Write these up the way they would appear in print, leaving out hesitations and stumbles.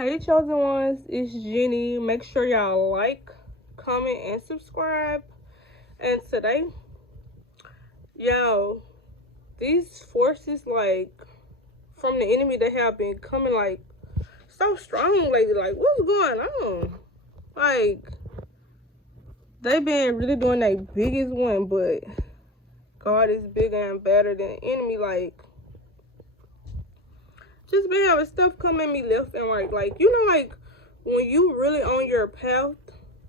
Hey chosen ones, it's Jenny. Make sure y'all like, comment, and subscribe. And today, yo, these forces like from the enemy, they have been coming like so strong lately. Like, what's going on? Like, they been really doing their biggest one, but God is bigger and better than the enemy. Like, just been having stuff come at me left and right. Like, you know, like when you really on your path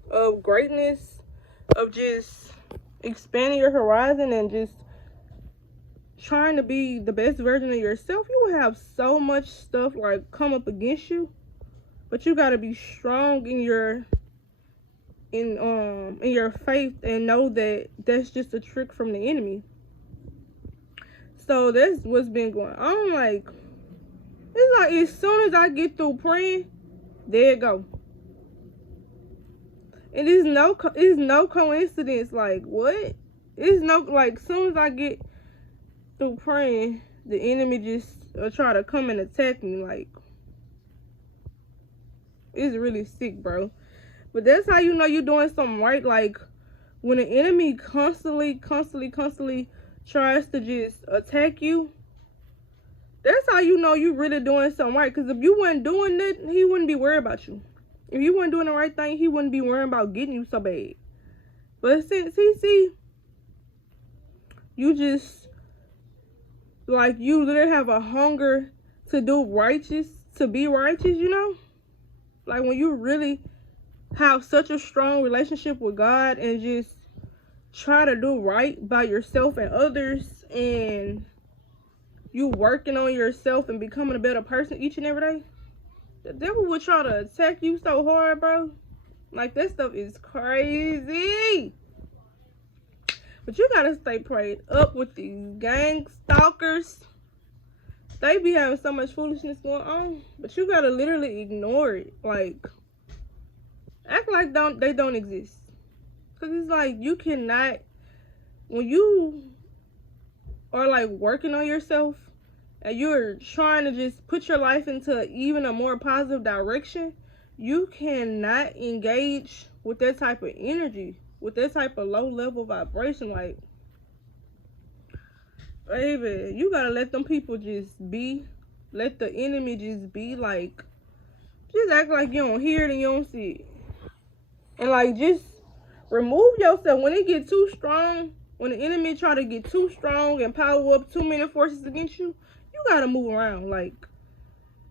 of greatness, of just expanding your horizon and just trying to be the best version of yourself, you will have so much stuff like come up against you. But you gotta be strong in your faith and know that that's just a trick from the enemy. So that's what's been going on. Like, it's like as soon as I get through praying, there it go. And it's no coincidence. Like, what? It's no, like, soon as I get through praying, the enemy just try to come and attack me. Like, it's really sick, bro. But that's how you know you're doing something right. Like, when the enemy constantly tries to just attack you, that's how you know you really doing something right. Because if you wasn't doing that, he wouldn't be worried about you. If you weren't doing the right thing, he wouldn't be worrying about getting you so bad. But since he see you just, like, you literally have a hunger to do righteous, to be righteous, you know? Like, when you really have such a strong relationship with God and just try to do right by yourself and others, and you working on yourself and becoming a better person each and every day, the devil will try to attack you so hard, bro. Like, that stuff is crazy. But you gotta stay prayed up with these gang stalkers. They be having so much foolishness going on, but you gotta literally ignore it. Like, act like they don't exist. Cause it's like, you cannot, when you are like working on yourself and you're trying to just put your life into even a more positive direction, you cannot engage with that type of energy, with that type of low level vibration. Like, baby, you gotta let them people just be. Let the enemy just be. Like, just act like you don't hear it and you don't see it. And like, just remove yourself when it get too strong. When the enemy try to get too strong and power up too many forces against you, you gotta move around. Like,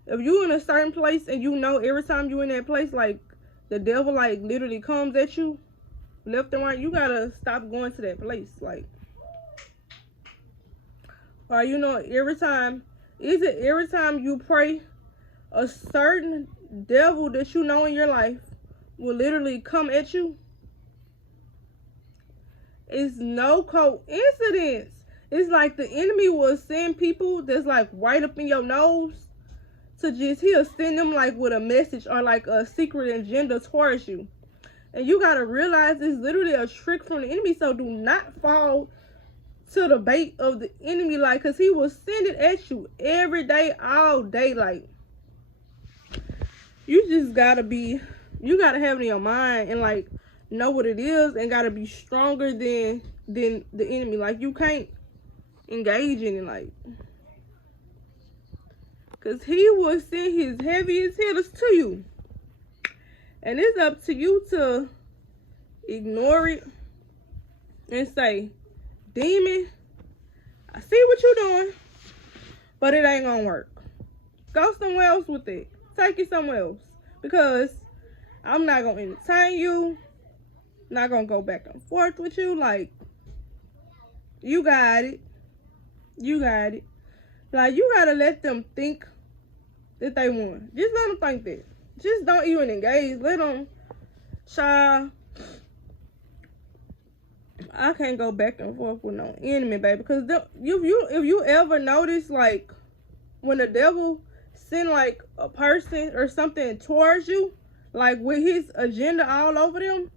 if you in a certain place and you know every time you in that place, like, the devil like literally comes at you left and right, you gotta stop going to that place. Like, or you know, every time you pray, a certain devil that you know in your life will literally come at you. It's no coincidence. It's like the enemy will send people that's like right up in your nose to just, he'll send them like with a message or like a secret agenda towards you. And you gotta realize it's literally a trick from the enemy. So do not fall to the bait of the enemy, like, cause he will send it at you every day, all day. Like, you just gotta be, you gotta have it in your mind and like know what it is, and gotta be stronger than the enemy. Like, you can't engage in it, like, cause he will send his heaviest hitters to you, and it's up to you to ignore it and say, demon, I see what you're doing, but it ain't gonna work. Go somewhere else with it. Take it somewhere else, because I'm not gonna entertain you. Not gonna go back and forth with you. Like, you got it. You got it. Like, you gotta let them think that they won. Just let them think that. Just don't even engage. Let them, child, I can't go back and forth with no enemy, baby. Because if you ever notice, like, when the devil send like a person or something towards you, like with his agenda all over them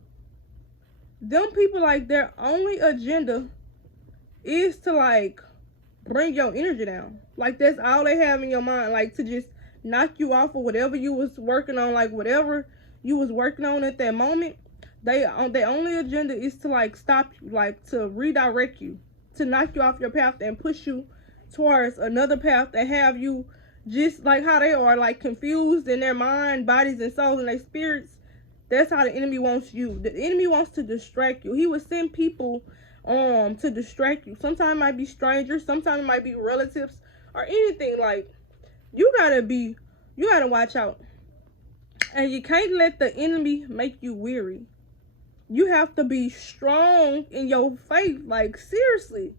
people, like, their only agenda is to like bring your energy down. Like, that's all they have in your mind, like, to just knock you off of whatever you was working on, like whatever you was working on at that moment. Their only agenda is to like stop you, like to redirect you, to knock you off your path and push you towards another path that have you just like how they are, like confused in their mind, bodies, and souls, and their spirits. That's how the enemy wants you. The enemy wants to distract you. He would send people to distract you. Sometimes it might be strangers, sometimes it might be relatives or anything. Like you gotta watch out. And you can't let the enemy make you weary. You have to be strong in your faith. Like seriously,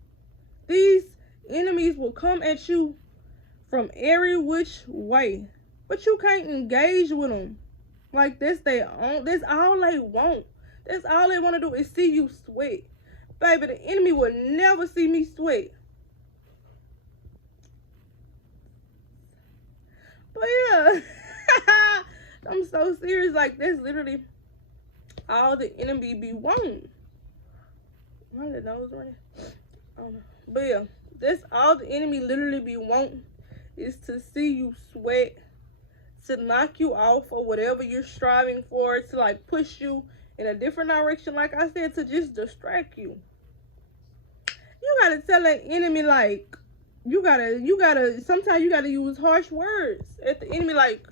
these enemies will come at you from every which way, but you can't engage with them. Like that's all they want. That's all they want to do is see you sweat. Baby, the enemy will never see me sweat. But yeah, I'm so serious. Like that's literally all the enemy be wanting. My little nose running. I don't know. But yeah, that's all the enemy literally be wanting, is to see you sweat, to knock you off or whatever you're striving for, to like push you in a different direction. Like I said, to just distract you. You gotta tell that enemy, like, you gotta, sometimes you gotta use harsh words at the enemy, like,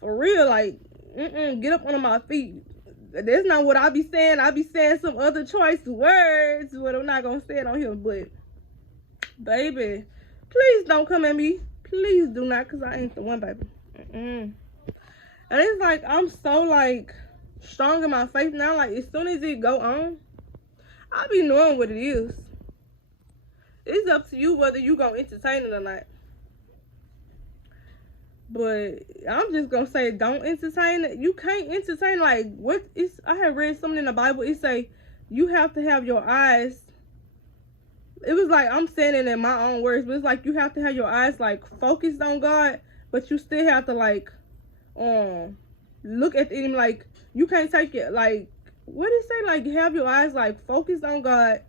for real, like, get up under my feet. That's not what I be saying. I be saying some other choice words, but I'm not gonna say it on here. But, baby, please don't come at me. Please do not, because I ain't the one, baby. And it's like, I'm so, like, strong in my faith now. Like, as soon as it go on, I be knowing what it is. It's up to you whether you gonna entertain it or not. But I'm just gonna say, don't entertain it. You can't entertain, like, what is, I had read something in the Bible. It say you have to have your eyes, it was like, I'm saying it in my own words, but it's like you have to have your eyes like focused on God, but you still have to like look at the enemy. Like you can't take it, like, what did it say, like have your eyes like focused on God,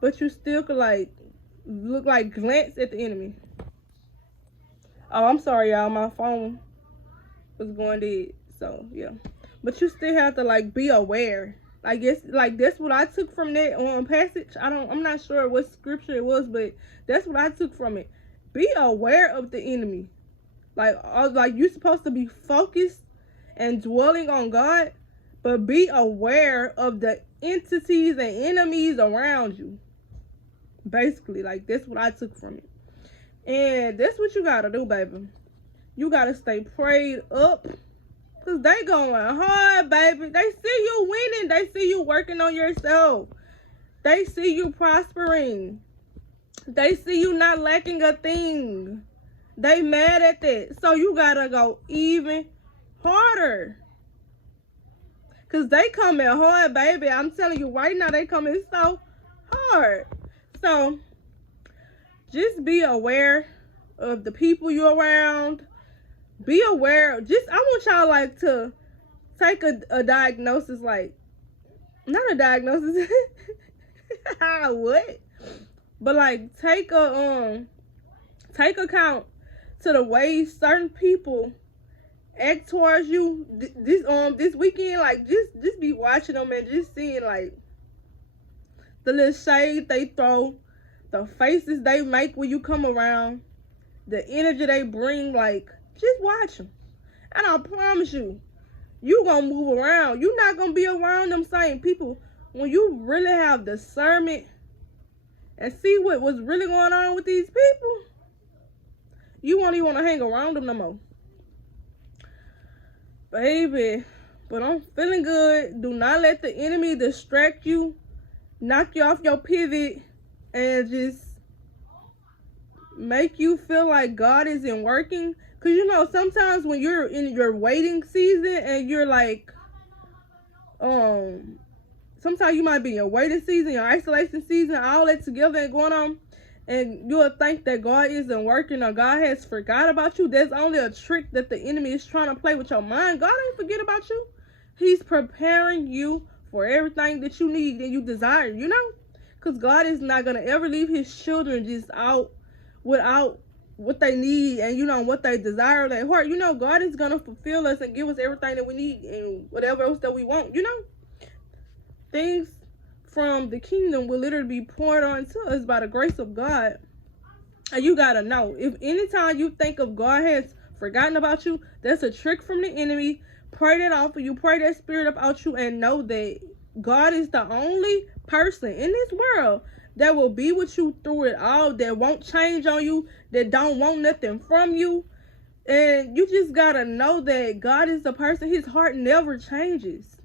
but you still could like look, like glance at the enemy. Oh, I'm sorry, y'all, my phone was going dead. So yeah, but you still have to like be aware. I guess like that's what I took from that passage. I'm not sure what scripture it was, but that's what I took from it. Be aware of the enemy. Like you're supposed to be focused and dwelling on God, but be aware of the entities and enemies around you. Basically, like that's what I took from it. And that's what you gotta do, baby. You gotta stay prayed up. Because they going hard, baby. They see you winning. They see you working on yourself. They see you prospering. They see you not lacking a thing. They mad at that. So you got to go even harder. Because they coming hard, baby. I'm telling you right now, they coming so hard. So just be aware of the people you're around. Be aware. I want y'all like to take a diagnosis, like not a diagnosis. What? But like take account to the way certain people act towards you this weekend. Like just be watching them and just seeing like the little shade they throw, the faces they make when you come around, the energy they bring. Like just watch them. And I promise you, you gonna move around. You're not gonna be around them same people. When you really have discernment and see what was really going on with these people, you won't even want to hang around them no more. Baby, but I'm feeling good. Do not let the enemy distract you, knock you off your pivot, and just make you feel like God isn't working. Because, you know, sometimes when you're in your waiting season and you're like, sometimes you might be in your waiting season, your isolation season, all that together and going on, and you'll think that God isn't working or God has forgot about you. There's only a trick that the enemy is trying to play with your mind. God ain't forget about you. He's preparing you for everything that you need and you desire, you know? Because God is not going to ever leave his children just out without what they need and, you know, what they desire in their heart, you know, God is going to fulfill us and give us everything that we need and whatever else that we want, you know. Things from the kingdom will literally be poured onto us by the grace of God. And you got to know, if anytime you think of God has forgotten about you, that's a trick from the enemy. Pray that off of you. Pray that spirit up out you and know that God is the only person in this world that will be with you through it all, that won't change on you, that don't want nothing from you. And you just gotta know that God is the person, his heart never changes.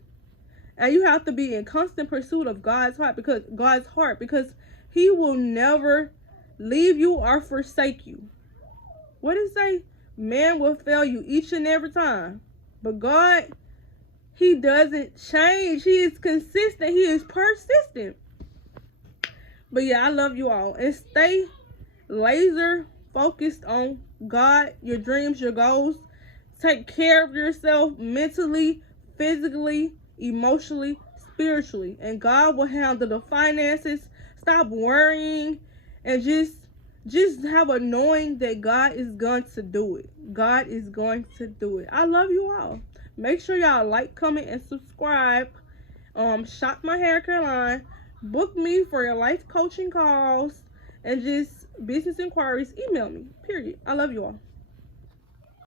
And you have to be in constant pursuit of God's heart, because he will never leave you or forsake you. What did it say? Man will fail you each and every time. But God, he doesn't change. He is consistent. He is persistent. But yeah, I love you all. And stay laser focused on God, your dreams, your goals. Take care of yourself mentally, physically, emotionally, spiritually. And God will handle the finances. Stop worrying and just have a knowing that God is going to do it. God is going to do it. I love you all. Make sure y'all like, comment, and subscribe. Shop my hair Caroline. Book me for your life coaching calls and just business inquiries. Email me. Period. I love you all.